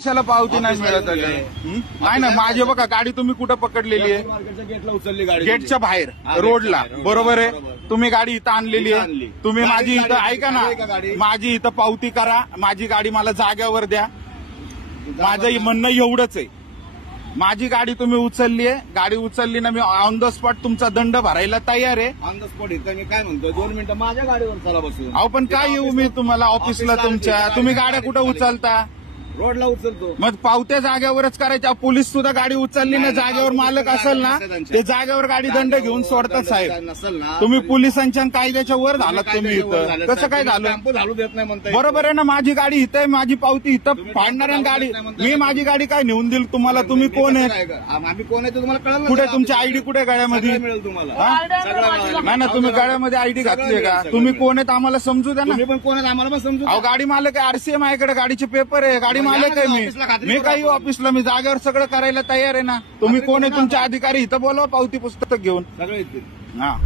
कशाला पावती नाही मिळत आहे? नाही ना, माझे बघा गाडी तुम्ही कुठं पकडलेली आहे? गेटला उचलली गाडी, गेटच्या बाहेर रोडला, बरोबर आहे. तुम्ही गाडी इथं आणलेली आहे. तुम्ही माझी इथं ऐका ना, माझी इथं पावती करा, माझी गाडी मला जाग्यावर द्या. माझं म्हणणं एवढंच आहे. माझी गाडी तुम्ही उचलली आहे, गाडी उचलली ना, मी ऑन द स्पॉट तुमचा दंड भरायला तयार आहे. ऑन द स्पॉट इथं मी काय म्हणतो, 2 मिनिटं माझ्या गाडीवर चला बसून. अहो पण काय येऊ मी तुम्हाला ऑफिसला तुमच्या? तुम्ही गाड्या कुठं उचलता? रोडला उचलतो. मग पावत्या जागेवरच करायच्या. पोलीस सुद्धा गाडी उचलली ना, जागेवर मालक असेल ना, ते जागेवर गाडी दंड घेऊन सोडतात साहेब. नसेल ना, तुम्ही पोलिसांच्या कायद्याच्या वर झालात तुम्ही इथं. कसं काय झालं? घालू देत नाही म्हणता. बरोबर आहे ना, माझी गाडी इथं आहे, माझी पावती इथं. फाडणाऱ्या गाडी मी माझी गाडी काय नेऊन देईल तुम्हाला? तुम्ही कोण आहे? आम्ही कोण आहे तुम्हाला कळलं? कुठे तुमची आयडी कुठे गळ्यामध्ये मिळेल तुम्हाला? नाही ना, तुम्ही गळ्यामध्ये आयडी घातली का? तुम्ही कोण आहेत आम्हाला समजू द्या ना. तुम्ही पण कोण आहे आम्हाला पण समजू. अहो गाडी मालक आहे, आरसीए माझ्याकडे गाडीचे पेपर आहे, गाडी मालक आहे मी काही ऑफिसला, मी जागेवर सगळं करायला तयार आहे ना. तुम्ही कोण आहे? तुमचे अधिकारी इथं बोलवा पावती पुस्तक घेऊन. सगळे हा.